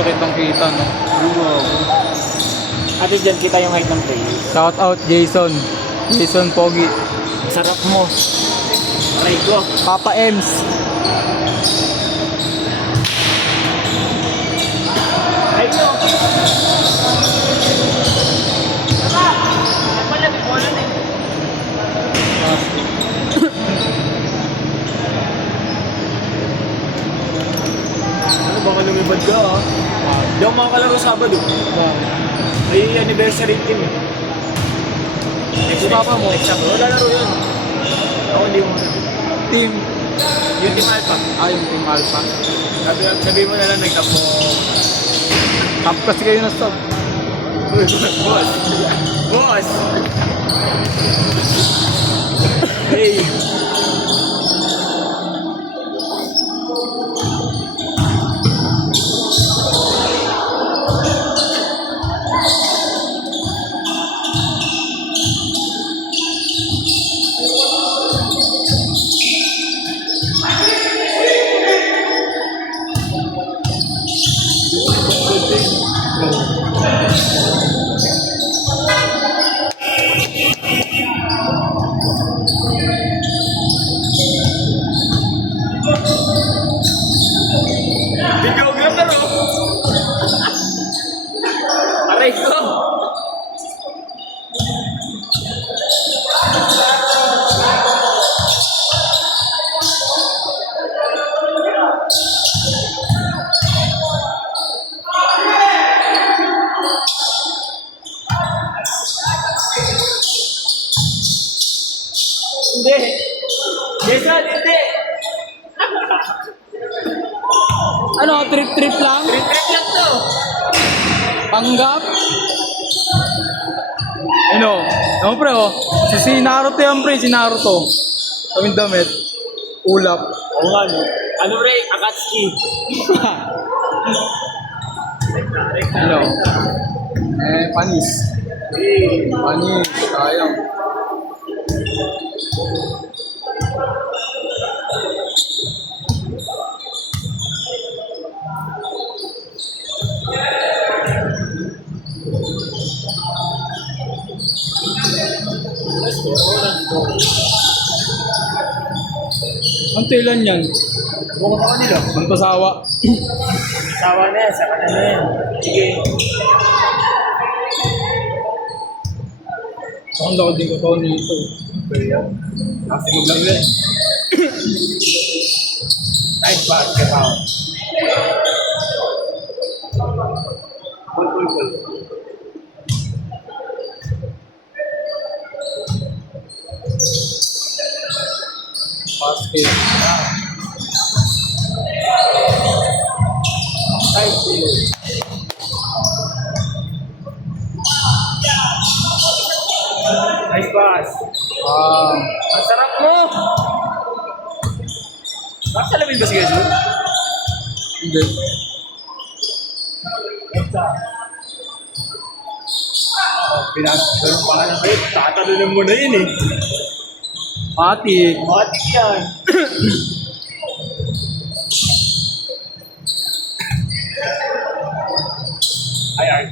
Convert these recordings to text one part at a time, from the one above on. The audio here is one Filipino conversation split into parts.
dito kitang kita, no? At least dyan kita yung height ng player. Shout out Jason. Jason Pogi. Sarap mo. Aray ko. Papa Ems. Aray ko. Tama. Ang malapit mo lang eh. Ano baka lumibad ka ah? Di ako makakalaro Sabado. Ay anniversary team eh. Si Papa mo? Wala laro yun. Ako hindi mo. Team. Yung Team Alpha. Yung Team Alpha. Sabi mo na lang nag-top mo. Top kasi kayo na stop. Boss! Boss! Hey! Videographer oh! Aray ko! Hindi! Jason, hindi! Ano? Trip lang? Trip lang to! Panggap? Ano? Ano pre oh? Si Naruto yan pre, si Naruto. Kaming damit. Ulap. Oo nga no. Ano pre? Akatsuki. Ano? Panis. Panis. Sayang. Ang tilan yan? Bukas ako nila. Ang pasawa. Sawa na yan. Saka na yan. Sige. Saan ako din ko to nito? Kasi mag-vlog yan. Nice basketball. Cool. Basket. Nice pass. Ang sarap mo! Nakasalamin ba si Gazo? Hindi. Pinag-pero pa na kayo. Tatalunan mo na yun eh. Pati. Matik yan. Ay.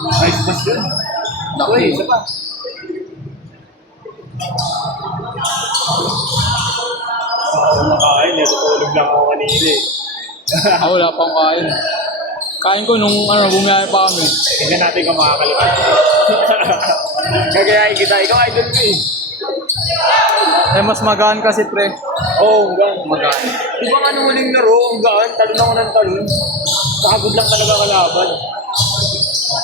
Nice pass yun. Laki. Isa pa. Ay, natutulog lang ako kanina eh. Wala pang kain. Kain ko nung bumiyaya pa kami. Tingnan natin kung makakalimutan. Kagayain kita. Ikaw idol ko eh. Mas magaan kasi pre. Oo, gang. Magaan. Diba nga nung huling laro, ang gaan, talon ako ng talon. Pagod lang talaga kalaban.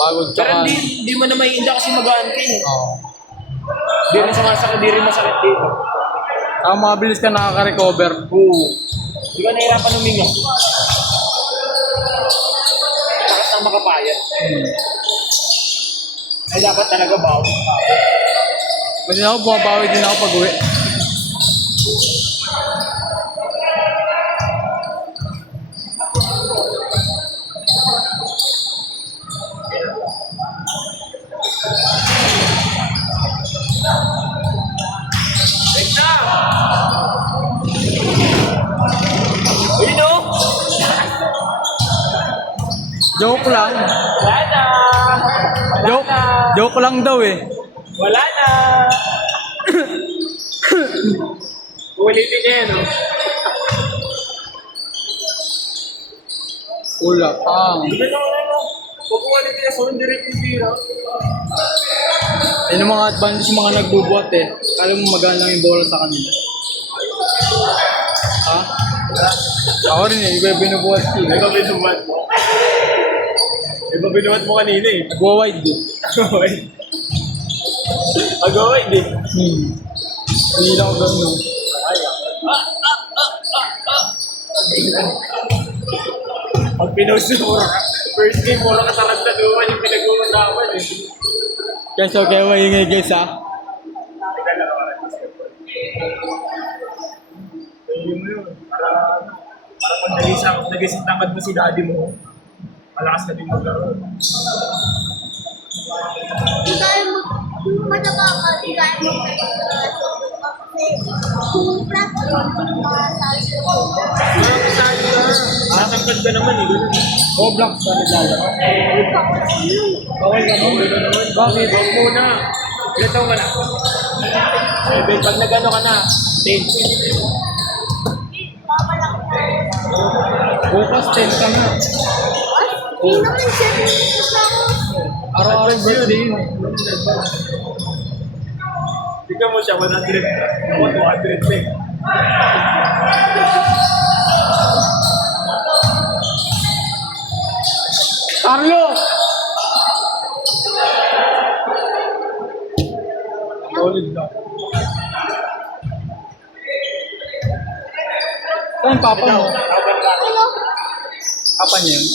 Pagod Pero tsaka. hindi mo na maiinda kasi magaan ka eh. Oo. Di rin sumasakit, di rin masakit dito. Mabilis ka nakaka-recover. Oo. Di ka nahirapan huminga. Takas na makapayat. Ay dapat talaga bawas. Kasi ako bumabawi din ako pag-uwi. Ayun o! Joke lang. Wala na! Wala Joke, na! joke lang daw eh. Wala na! Ulitin niya yan, no? Wala pang. Hindi na wala na. Huwag mo ulitin niya, sunod direct yung tira. Yan ang mga advantage ng mga nagbubuhat eh. Kala mo magaan lang yung bola sa kanila. Ha? Ako rin eh, iba yung binubuhat ko. Iba binuhat mo. Iba binuhat mo kanina eh. Nagwa-wide eh. Agaway din. Hindi lang ako ganun. Pag pinost mo, first game, mura kataranta doon yung pinag-uusapan eh. Guys, okay, maingay guys ha. Ayun mo yun. Para pag nagising tangad mo si daddy mo, malakas na din maglaro. Hindi tayo mataba ka, hindi tayo mag-practice. Kung practice, masali ko. Parang kasali ka. Tatangkad ka naman eh. Ganun. Oh, black sa naglalaro. Bawal ka mo. Ganun naman. Bakit? Huwag muna. Ilan taon ka na? Pag nag-ano ka na, 10. Bukas 10 ka na. Hindi naman siya. Araw-araw yung birthday yun. Tignan mo siya, 100. Ako, 200 lang. Carlo! Solid lang. Saan yung papa mo? Ano? Papa niya yun?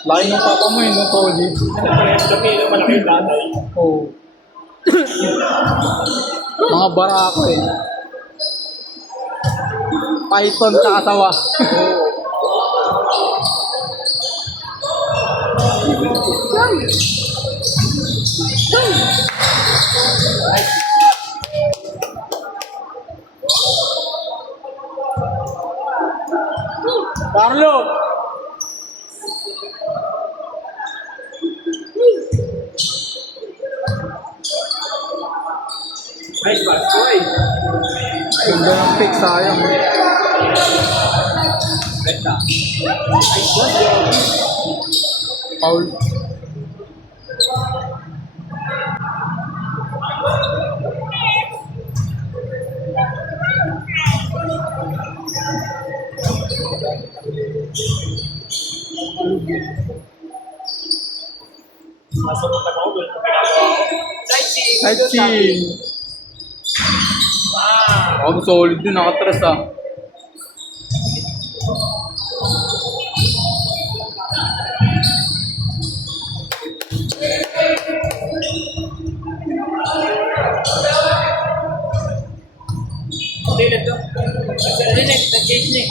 Laki ng papa mo yun, no? Solid. Parehas kami, malaki yung tatay. Oo. Mga barako eh. Python sa kasawa. Carlo! Nice pass, boy. Ganda ng pick, sayang. Beta. Nice pass, Joey. Foul. Masunod ako, ganun ang ginagawa ko. Sightseeing. Sightseeing. Oh, solid yun. Nakatras ah. Dilit to. Dilit, nag-change na eh.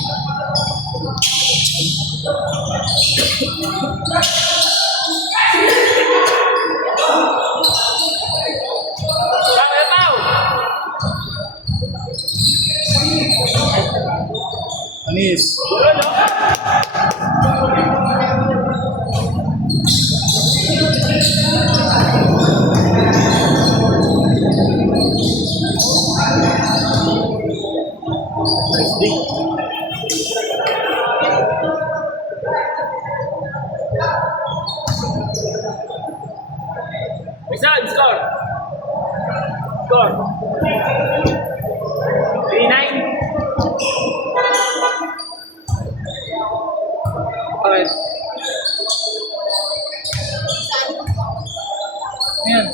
Tao, tao! Anis. Nice D. Isan, score! Score! 3-9. Bakit? Ayan.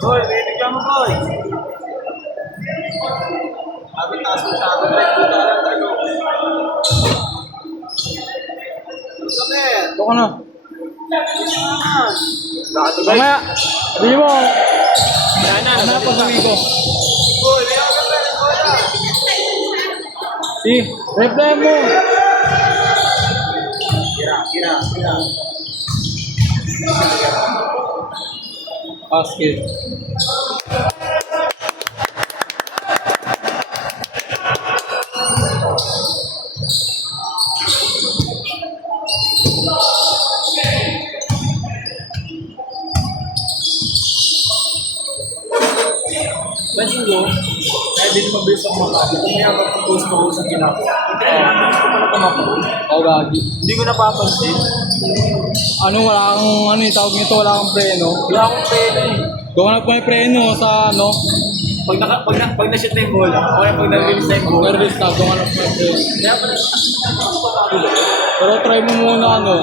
Boy, may bigyan mo, boy. Sabi taas mo sa akin, right? Dito ka lang tayo. Ito ka na. Lahat ba? Mamaya, sabihin mo, Sana, ano na pag-uwi ko. Boy, may ako ka ng bola. Si, reply mo. Kira. Basket. Pansin ko, kaya din mabilis ako makapit. Kung may mag-post ko sa ginagawa. Mabilis ko pala tumakbo. Oh, gagi. Hindi ko napapansin. Ano, wala kang, ano yung tawag nito, wala kang preno. Wala akong pwede. Gawa na po yung preno sa, ano, Pag na-shoot na yung bola, o kaya pag na-release na yung bola. nervous na, gawa na po yung preno. Kaya pala, Pero try mo muna, ano,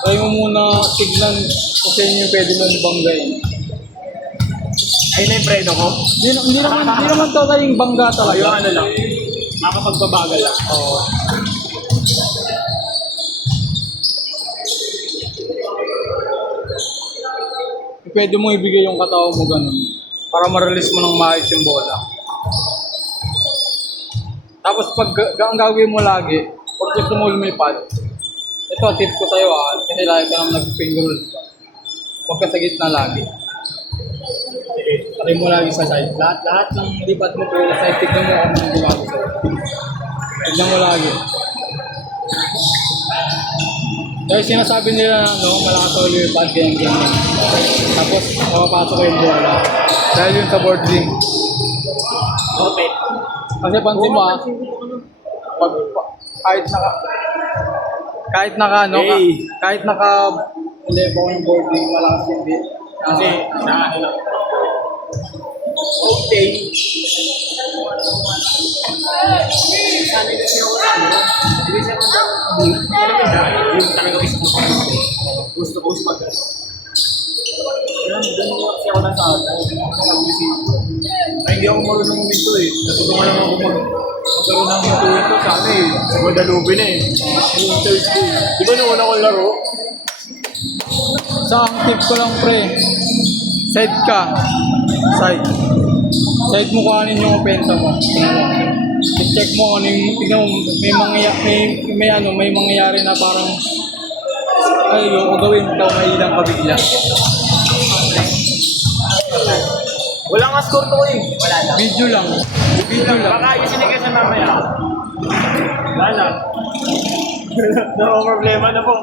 try mo muna tignan kung saan yung pwede mong banggain. ayun na yung preno ko. Hindi naman totally yung bangga Ayun, talaga. ano lang. Makapagbabagal lang. Oo. Pwede mo ibigay yung katawan mo ganun para ma-release mo ng maayos yung bola. Tapos pag ang gagawin mo lagi, pag gusto mo lumipad, ito tip ko sa'yo kasi lagi ka naman nag-finger roll. Huwag ka sa gitna lagi. Try mo lagi sa side. Lahat ng lipat mo pero sa side, tignan mo kung anong ginagawa sa'yo. Tignan mo lagi. Dahil sinasabi nila na malakas ako lumipad, ganyan. Tapos makapasok ko yung bola. Dahil yun sa board game. Okay. Kasi pansin mo pag, kahit naka ano, Hey. kahit naka level yung board game, malakas hindi. Kasi, na ano lang. Okay. Sana kasi ako na, ano? Hindi siya kung yung talaga gusto ko sa pag doon mo kasi ako nasa ay, hindi ako marunong uminto eh. Natutulungan lang ako magkaroon ng hintuin ko sana eh. Sa Guadalupe na eh. Yung Thursday. Di ba nung una ko laro? Sa ang tip ko lang pre, side ka. Side. Side mo kung ano yung opensa mo. I-check mo ano yung, tignan mo, may mangyayari na parang ay, yung gawin ikaw may ilang kabigla. Wala nga score to eh. Wala lang. Video lang. Video lang. Baka ayusin ka sa mamaya. Wala na. No problema na po.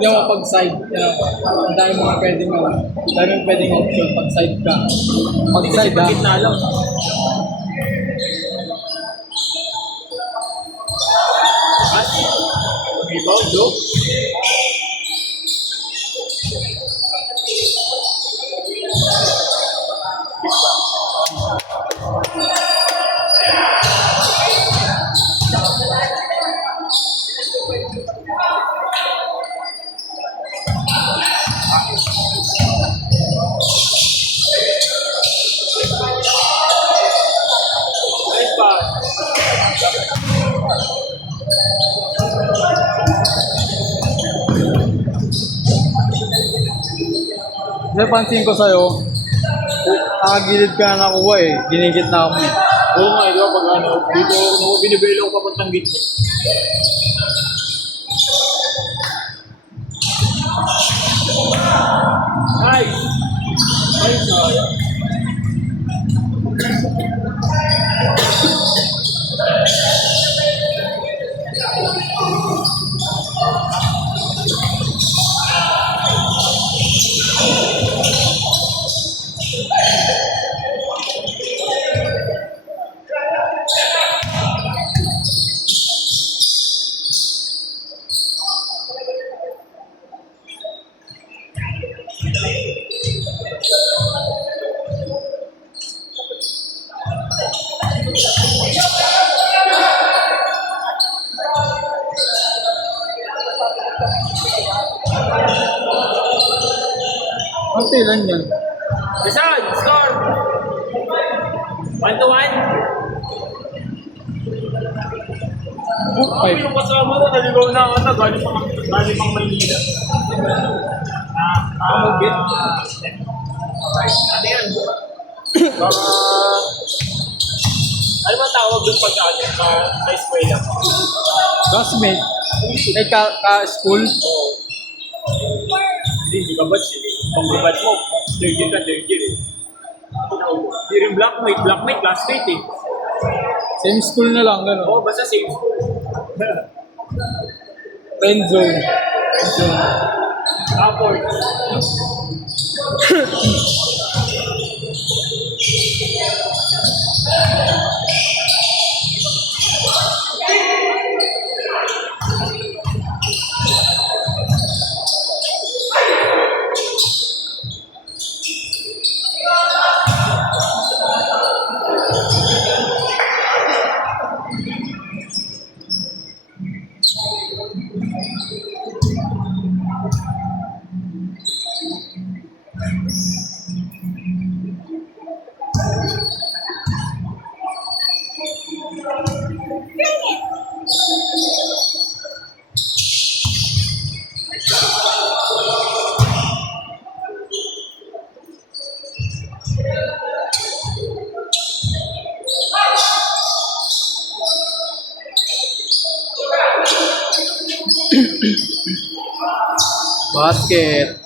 Tignan mo pag side. Ang dami mga pwedeng option pag side ka. Pag side ha. Gitna lang. Rebound, do? Nice pass. Kasi pansin ko sa'yo, nakagilid ka na nakuha eh. Ginigit na ako eh. Oo nga, di ba pag ano, dito, nung binibelo ko papuntang gitna. Nice! Nice, sayang. Ate, ilan yan? Quezon, score! 1-1. Ay, Yung kasama ko, naligaw na ako na galing pang Maynila. Mugit. Ano yan? Ano ba tawag doon pag ano, sa eskwela? classmate. Ay, ka-school. Hindi ka batch eh. Pag batch mo, third year ka, third year eh. Hindi rin blackmate, classmate eh. Same school na lang, gano'n. Oo, basta same school. Friend zone. Upward. Basket.